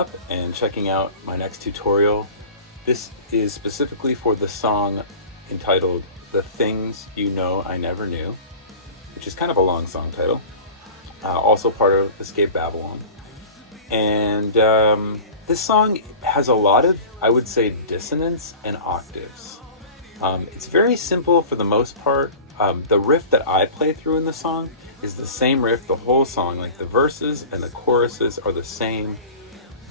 up and checking out my next tutorial. This is specifically for the song entitled The Things You Know I Never Knew, which is kind of a long song title. Also part of Escape Babylon. And this song has a lot of, I would say, dissonance and octaves. It's very simple for the most part. The riff that I play through in the song is the same riff the whole song. Like the verses and the choruses are the same,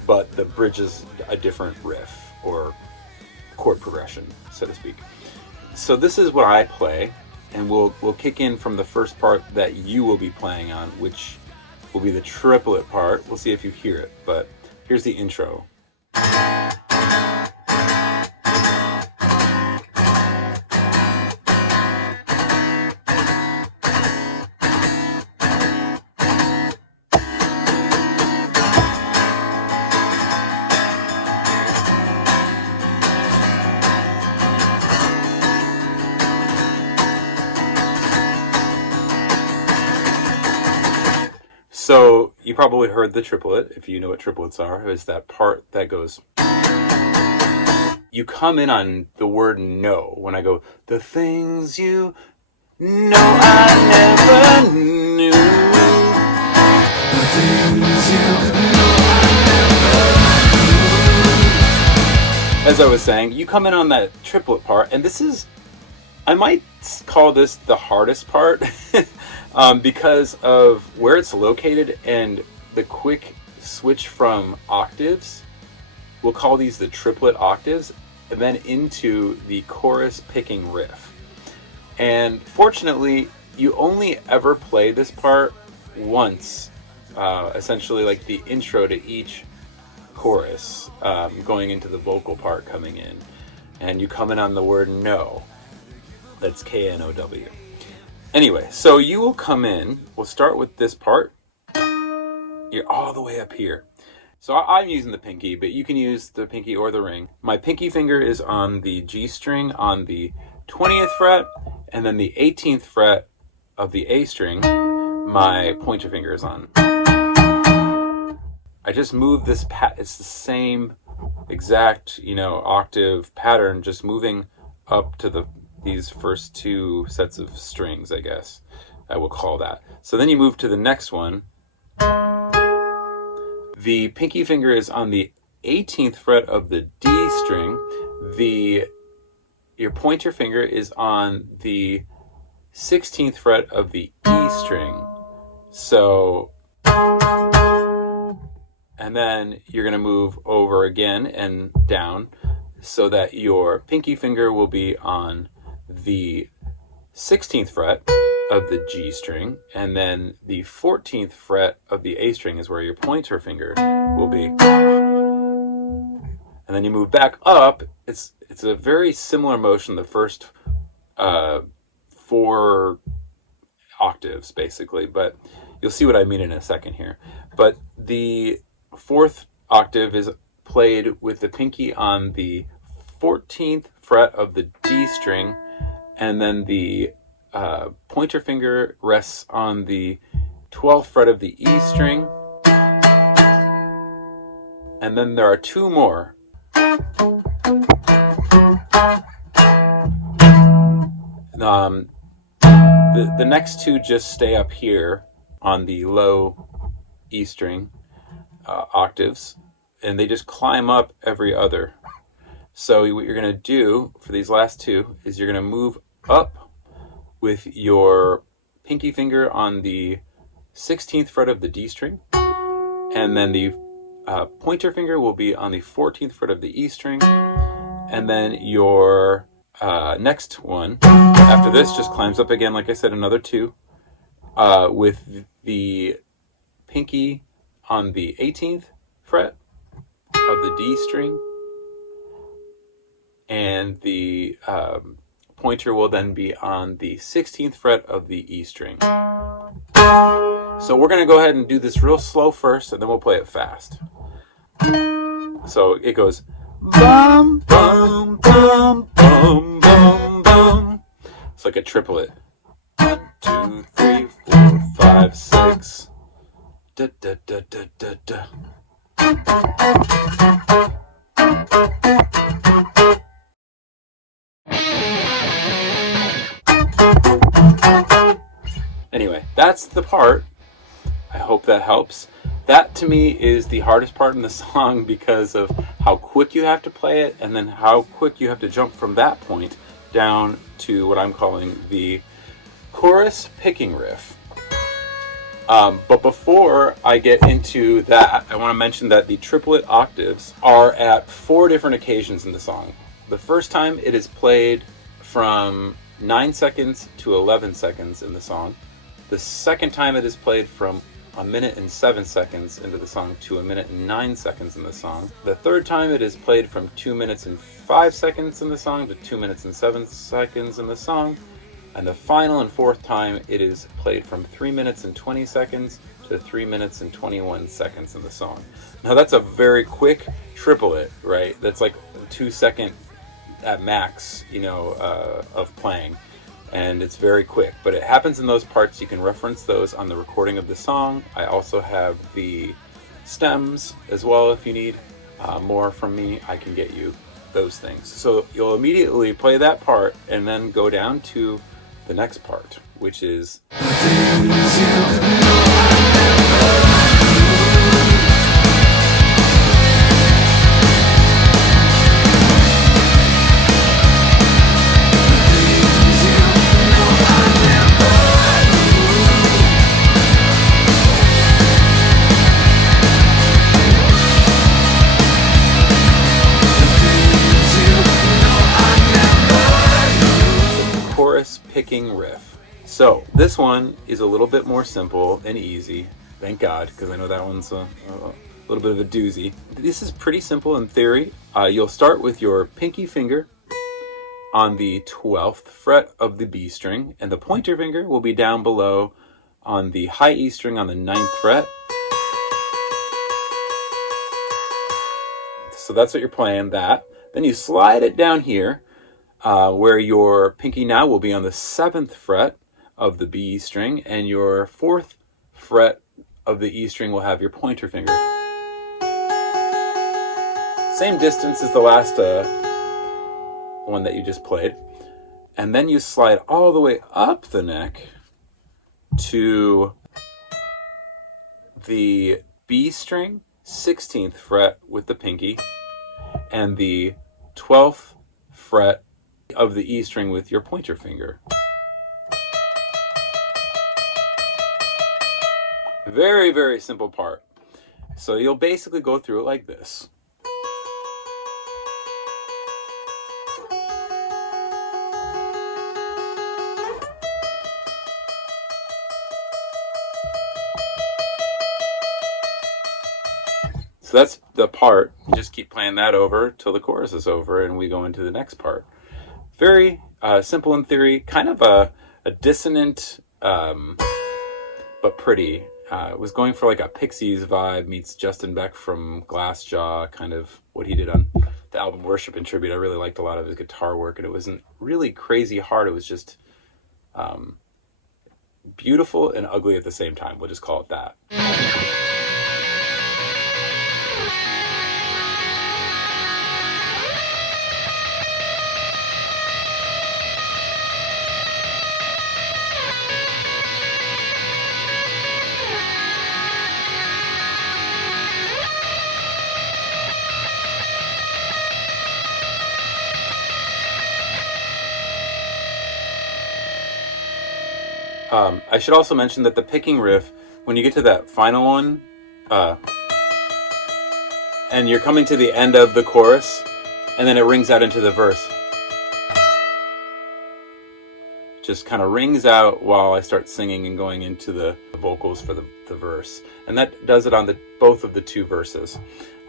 but the bridge is a different riff or chord progression, so to speak. So this is what I play, and we'll kick in from the first part that you will be playing on, which will be the triplet part. We'll see if you hear it, but here's the intro. So you probably heard the triplet, if you know what triplets are, is that part that goes. You come in on the word know when I go, the things you know I never knew. The things you know I never knew. As I was saying, you come in on that triplet part, and this is, I might call this the hardest part. Because of where it's located and the quick switch from octaves. We'll call these the triplet octaves, and then into the chorus picking riff. And fortunately, you only ever play this part once, essentially like the intro to each chorus, going into the vocal part coming in. And you come in on the word know. That's K-N-O-W. Anyway, so you will come in, we'll start with this part. You're all the way up here. So I'm using the pinky, but you can use the pinky or the ring. My pinky finger is on the G string on the 20th fret, and then the 18th fret of the A string, my pointer finger is on. I just move this, it's the same exact, octave pattern, just moving up to these first two sets of strings, I guess I will call that. So then you move to the next one. The pinky finger is on the 18th fret of the D string. Your pointer finger is on the 16th fret of the E string. So, and then you're going to move over again and down so that your pinky finger will be on the 16th fret of the G string, and then the 14th fret of the A string is where your pointer finger will be. And then you move back up. It's a very similar motion, the first 4 octaves basically, but you'll see what I mean in a second here. But the 4th octave is played with the pinky on the 14th fret of the D string, and then the pointer finger rests on the 12th fret of the E string. And then there are 2 more. The next 2 just stay up here on the low E string octaves, and they just climb up every other. So what you're going to do for these last 2 is you're going to move up with your pinky finger on the 16th fret of the D string, and then the pointer finger will be on the 14th fret of the E string, and then your next one after this just climbs up again, like I said, another 2, with the pinky on the 18th fret of the D string, and the pointer will then be on the 16th fret of the E string. So we're going to go ahead and do this real slow first, and then we'll play it fast. So it goes bum bum bum bum bum bum. It's like a triplet. 1, 2, 3, 4, 5, 6. Da da da da da da. Anyway, that's the part. I hope that helps. That to me is the hardest part in the song because of how quick you have to play it and then how quick you have to jump from that point down to what I'm calling the chorus picking riff. But before I get into that, I want to mention that the triplet octaves are at 4 different occasions in the song. The first time it is played from 9 seconds to 11 seconds in the song. The second time it is played from 1 minute and 7 seconds into the song to 1 minute and 9 seconds in the song. The third time it is played from 2 minutes and 5 seconds in the song to 2 minutes and 7 seconds in the song. And the final and fourth time it is played from 3 minutes and 20 seconds to 3 minutes and 21 seconds in the song. Now that's a very quick triplet, right? That's like 2 second at max, of playing. And it's very quick, but it happens in those parts. You can reference those on the recording of the song. I also have the stems as well. If you need more from me, I can get you those things. So you'll immediately play that part and then go down to the next part, which is picking riff. So this one is a little bit more simple and easy, thank God, because I know that one's a little bit of a doozy. This is pretty simple in theory. You'll start with your pinky finger on the 12th fret of the B string, and the pointer finger will be down below on the high E string on the 9th fret. So that's what you're playing, that. Then you slide it down here, where your pinky now will be on the 7th fret of the B string, and your 4th fret of the E string will have your pointer finger. Same distance as the last one that you just played. And then you slide all the way up the neck to the B string, 16th fret with the pinky, and the 12th fret of the E string with your pointer finger. Very, very simple part. So you'll basically go through it like this. So that's the part. You just keep playing that over till the chorus is over and we go into the next part. Very simple in theory, kind of a dissonant, but pretty. It was going for like a Pixies vibe meets Justin Beck from Glassjaw, kind of what he did on the album Worship and Tribute. I really liked a lot of his guitar work, and it wasn't really crazy hard. It was just beautiful and ugly at the same time. We'll just call it that. I should also mention that the picking riff, when you get to that final one, and you're coming to the end of the chorus, and then it rings out into the verse. Just kind of rings out while I start singing and going into the vocals for the verse. And that does it on both of the 2 verses.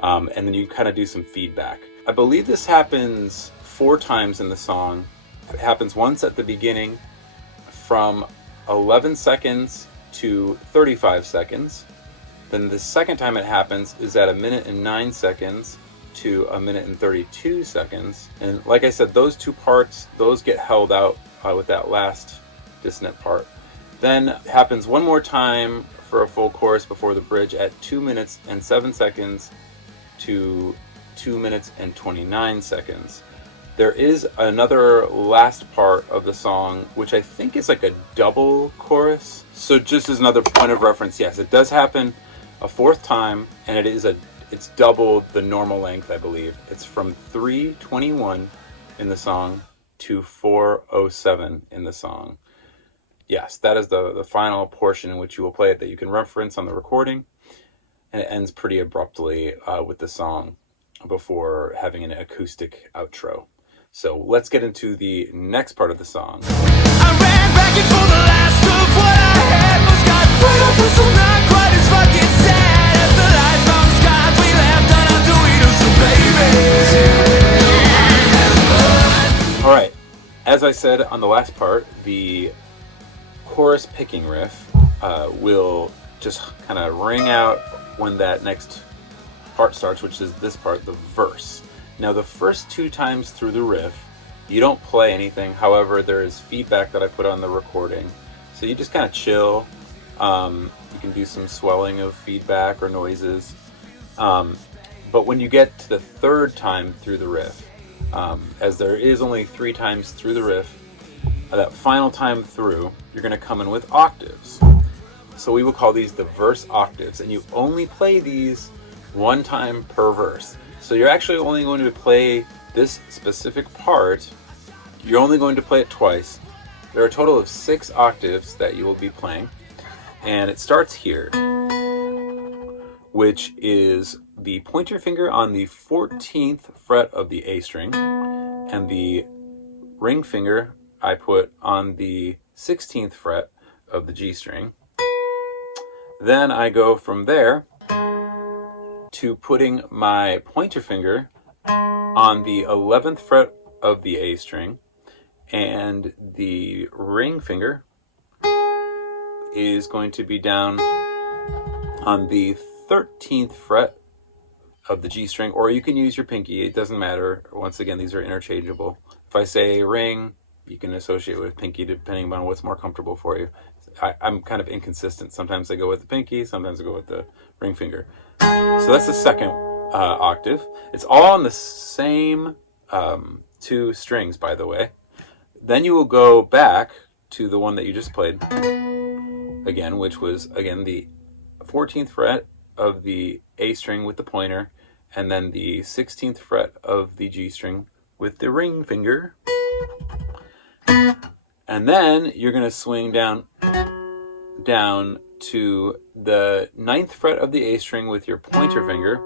And then you kind of do some feedback. I believe this happens 4 times in the song. It happens once at the beginning from 11 seconds to 35 seconds. Then the second time it happens is at 1 minute and 9 seconds to 1 minute and 32 seconds. And like I said, those 2 parts, those get held out with that last dissonant part. Then it happens one more time for a full chorus before the bridge at 2 minutes and 7 seconds to 2 minutes and 29 seconds. There is another last part of the song, which I think is like a double chorus. So just as another point of reference, yes, it does happen a fourth time, and it's double the normal length, I believe. It's from 3:21 in the song to 4:07 in the song. Yes, that is the final portion in which you will play it that you can reference on the recording. And it ends pretty abruptly with the song before having an acoustic outro. So let's get into the next part of the song. I ran back and for the last of what I had was got right up with some not quite as fucking sad as the life on skies we left unto we do so baby. Alright, as I said on the last part, the chorus picking riff will just kind of ring out when that next part starts, which is this part, the verse. Now the first 2 times through the riff, you don't play anything. However, there is feedback that I put on the recording. So you just kind of chill. You can do some swelling of feedback or noises. But when you get to the 3rd time through the riff, as there is only 3 times through the riff, that final time through, you're going to come in with octaves. So we will call these the verse octaves, and you only play these 1 time per verse. So you're actually only going to play this specific part, you're only going to play it twice. There are a total of 6 octaves that you will be playing, and it starts here, which is the pointer finger on the 14th fret of the A string, and the ring finger I put on the 16th fret of the G string. Then I go from there to putting my pointer finger on the 11th fret of the A string, and the ring finger is going to be down on the 13th fret of the G string, or you can use your pinky, it doesn't matter. Once again, these are interchangeable. If I say ring, you can associate with pinky depending on what's more comfortable for you. I'm kind of inconsistent. Sometimes I go with the pinky, sometimes I go with the ring finger. So that's the second octave. It's all on the same 2 strings, by the way. Then you will go back to the one that you just played again, which was again the 14th fret of the A string with the pointer, and then the 16th fret of the G string with the ring finger. And then you're going to swing down to the 9th fret of the A string with your pointer finger,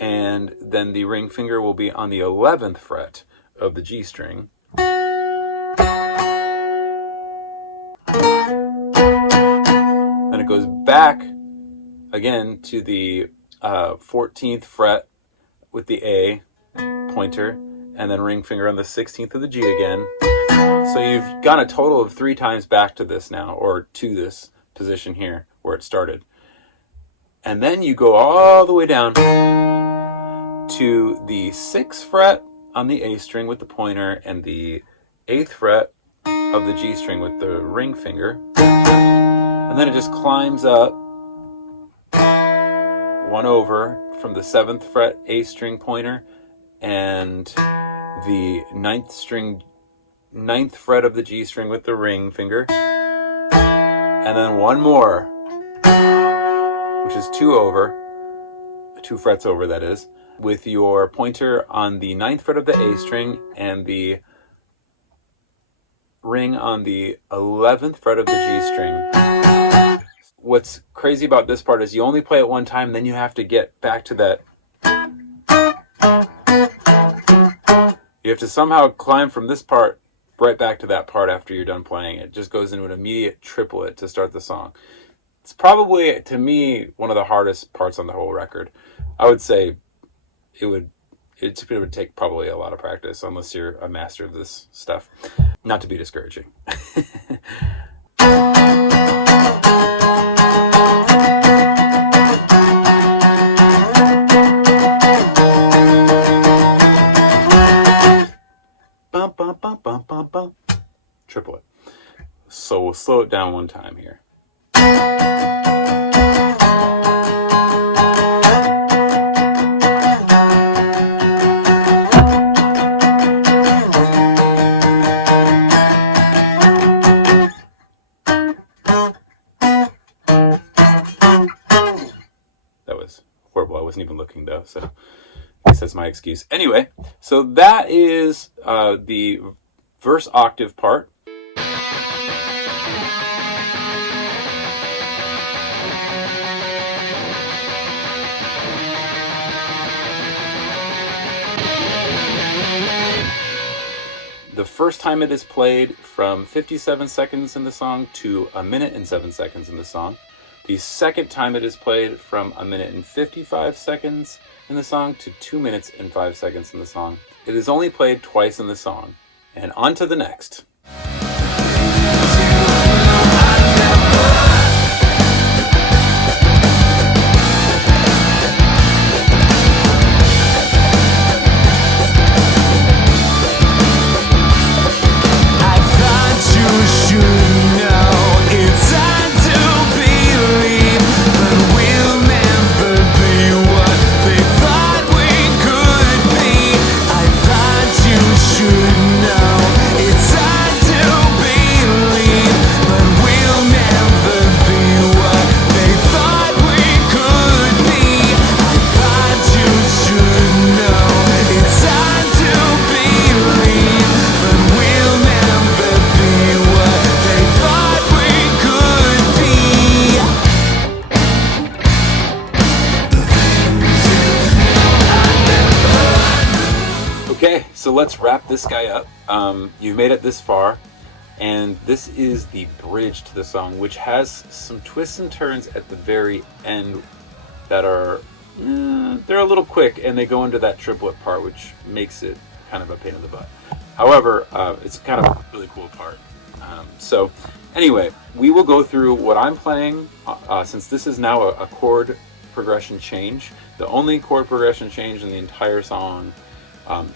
and then the ring finger will be on the 11th fret of the G string. Then it goes back again to the 14th fret with the A pointer, and then ring finger on the 16th of the G again. So you've gone a total of 3 times back to this now, or to this position here where it started. And then you go all the way down to the 6th fret on the A string with the pointer, and the 8th fret of the G string with the ring finger. And then it just climbs up 1 over from the 7th fret A string pointer and the 9th fret of the G string with the ring finger, and then 1 more, which is 2 frets over, that is, with your pointer on the 9th fret of the A string and the ring on the 11th fret of the G string. What's crazy about this part is you only play it 1 time, then you have to get back to that. You have to somehow climb from this part right back to that part after you're done playing. It just goes into an immediate triplet to start the song. It's probably, to me, one of the hardest parts on the whole record. I would say it would take probably a lot of practice, unless you're a master of this stuff. Not to be discouraging. Bum, bum, bum, bum, bum, bum. Triplet. So we'll slow it down 1 time here. wasn't even looking though, so I guess that's my excuse. Anyway, so that is the verse octave part. The first time it is played from 57 seconds in the song to 1 minute and 7 seconds in the song. The second time it is played from 1 minute and 55 seconds in the song to 2 minutes and 5 seconds in the song. It is only played twice in the song. And on to the next. Okay, so let's wrap this guy up. You've made it this far, and this is the bridge to the song, which has some twists and turns at the very end that are, they're a little quick, and they go into that triplet part, which makes it kind of a pain in the butt. However, it's kind of a really cool part. So anyway, we will go through what I'm playing, since this is now a chord progression change. The only chord progression change in the entire song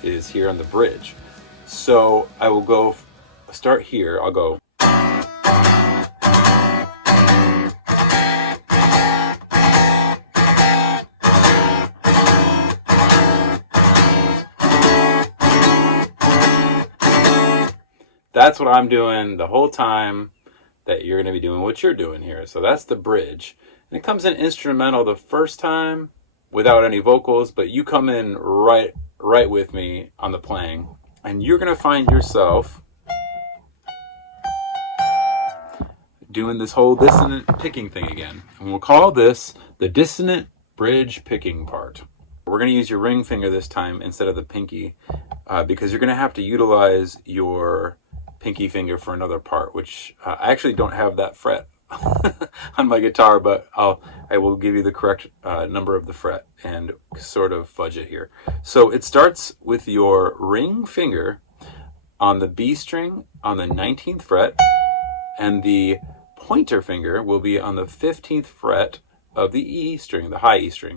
is here on the bridge. So I will start here. I'll go. That's what I'm doing the whole time that you're going to be doing what you're doing here. So that's the bridge. And it comes in instrumental the first time without any vocals, but you come in right with me on the playing, and you're going to find yourself doing this whole dissonant picking thing again. And we'll call this the dissonant bridge picking part. We're going to use your ring finger this time instead of the pinky, because you're going to have to utilize your pinky finger for another part, which I actually don't have that fret on my guitar, but I will give you the correct number of the fret and sort of fudge it here. So it starts with your ring finger on the B string on the 19th fret, and the pointer finger will be on the 15th fret of the E string, the high E string.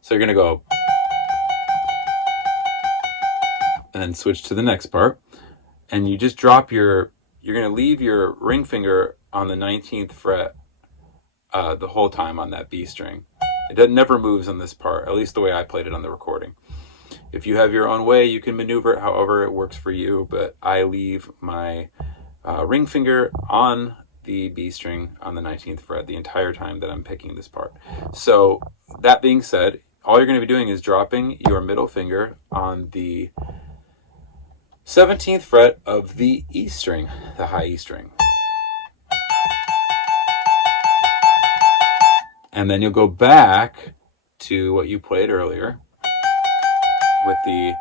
So you're going to go and then switch to the next part, and you just drop you're going to leave your ring finger on the 19th fret the whole time on that B string. It never moves on this part, at least the way I played it on the recording. If you have your own way, you can maneuver it however it works for you, but I leave my ring finger on the B string on the 19th fret the entire time that I'm picking this part. So that being said, all you're going to be doing is dropping your middle finger on the 17th fret of the E string, the high E string. And then you'll go back to what you played earlier with the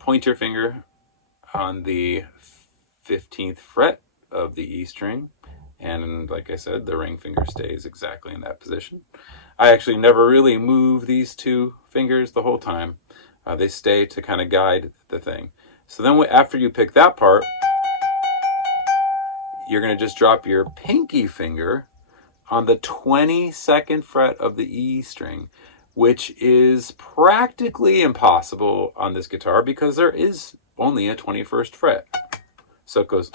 pointer finger on the 15th fret of the E string. And like I said, the ring finger stays exactly in that position. I actually never really move these two fingers the whole time. They stay to kind of guide the thing. So then after you pick that part, you're going to just drop your pinky finger on the 22nd fret of the E string, which is practically impossible on this guitar because there is only a 21st fret. So it goes.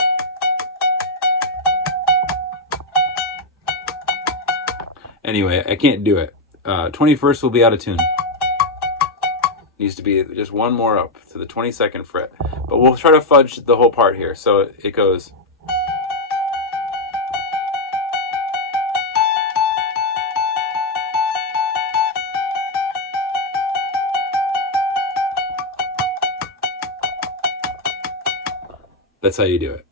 Anyway, I can't do it. 21st will be out of tune. Needs to be just one more up to the 22nd fret. But we'll try to fudge the whole part here. So it goes. That's how you do it.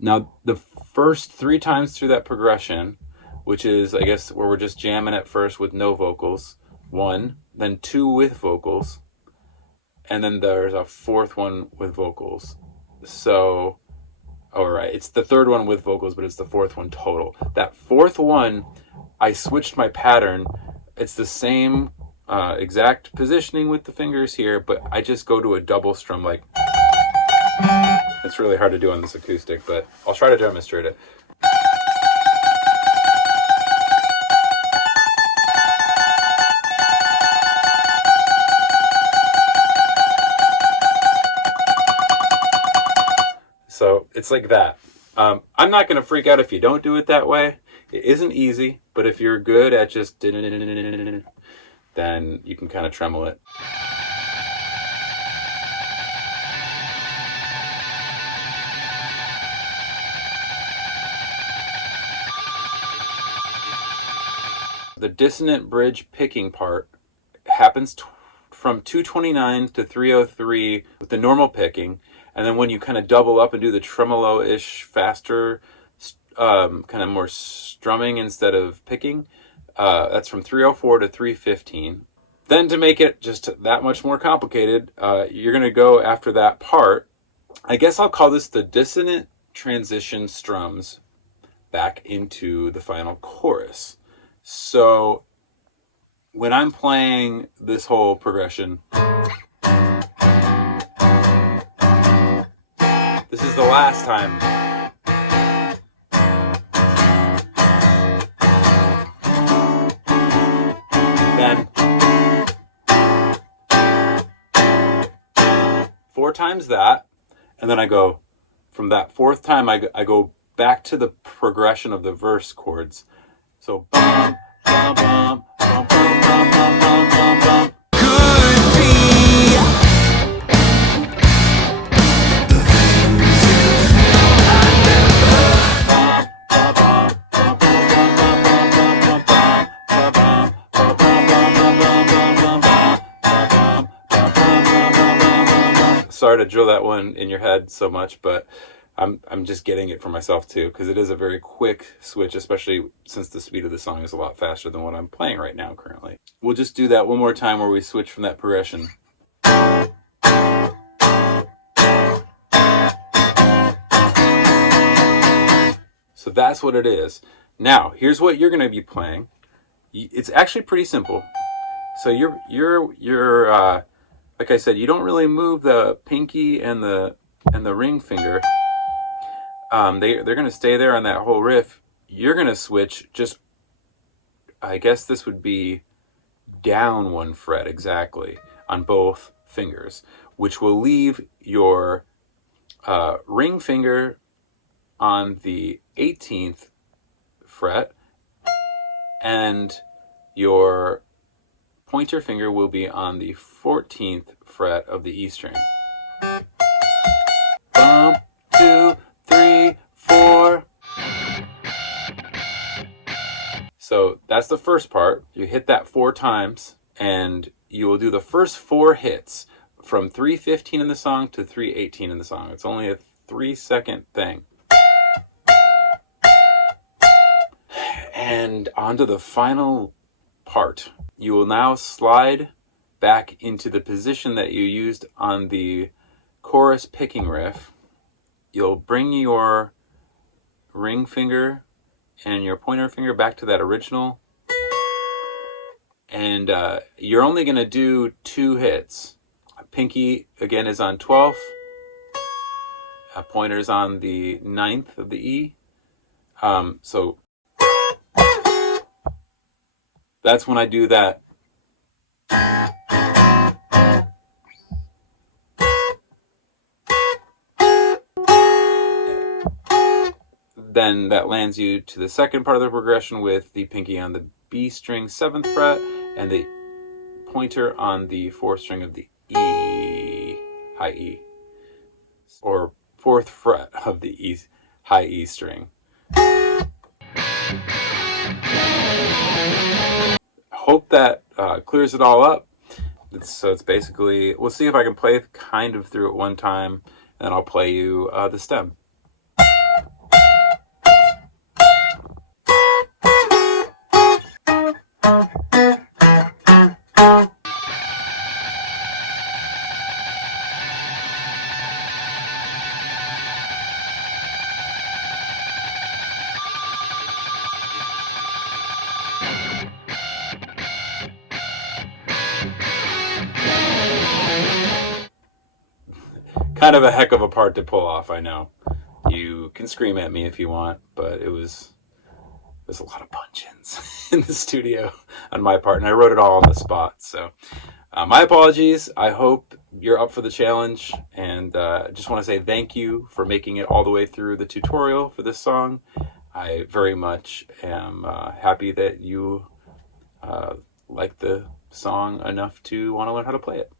Now, the first 3 times through that progression, which is, I guess, where we're just jamming at first with no vocals, 1, then 2 with vocals, and then there's a 4th one with vocals. So, all right, it's the 3rd one with vocals, but it's the 4th one total. That 4th one, I switched my pattern. It's the same exact positioning with the fingers here, but I just go to a double strum, like... It's really hard to do on this acoustic, but I'll try to demonstrate it. So it's like that. I'm not going to freak out if you don't do it that way. It isn't easy, but if you're good at just... then you can kind of tremolo it. The dissonant bridge picking part happens from 229 to 303 with the normal picking, and then when you kind of double up and do the tremolo-ish faster, kind of more strumming instead of picking, that's from 304 to 315. Then to make it just that much more complicated, you're going to go after that part. I guess I'll call this the dissonant transition strums back into the final chorus. So when I'm playing this whole progression, this is the last time. Then 4 times that, and then I go, from that 4th time, I go back to the progression of the verse chords. So bum, bum, bum, bum, bum, bum, bum, bum, bum. Could be the things you know I never. Bum, bum, bum, bum, bum, bum. Sorry to drill that one in your head so much, but I'm just getting it for myself too, because it is a very quick switch, especially since the speed of the song is a lot faster than what I'm playing right now currently. We'll just do that one more time where we switch from that progression. So that's what it is. Now, here's what you're going to be playing. It's actually pretty simple. So you're like I said, you don't really move the pinky and the ring finger. They're going to stay there on that whole riff. You're going to switch just, I guess this would be down 1 fret exactly on both fingers, which will leave your ring finger on the 18th fret and your pointer finger will be on the 14th fret of the E string. 1, 2, 3, 4. So that's the first part. You hit that 4 times and you will do the first 4 hits from 3:15 in the song to 3:18 in the song. It's only a 3-second thing. And onto the final part. You will now slide back into the position that you used on the chorus picking riff. You'll bring your ring finger and your pointer finger back to that original. And you're only going to do 2 hits. Pinky, again, is on 12th. Pointer's on the 9th of the E. So that's when I do that. Then that lands you to the second part of the progression with the pinky on the B string 7th fret and the pointer on the 4th string of the E, high E, or 4th fret of the E, high E string. Hope that clears it all up. So it's basically, we'll see if I can play it kind of through it one time, and I'll play you the stem. Kind of a heck of a part to pull off, I know. You can scream at me if you want, but there's a lot of punch-ins in the studio on my part, and I wrote it all on the spot. So my apologies. I hope you're up for the challenge, and just want to say thank you for making it all the way through the tutorial for this song. I very much am happy that you like the song enough to want to learn how to play it.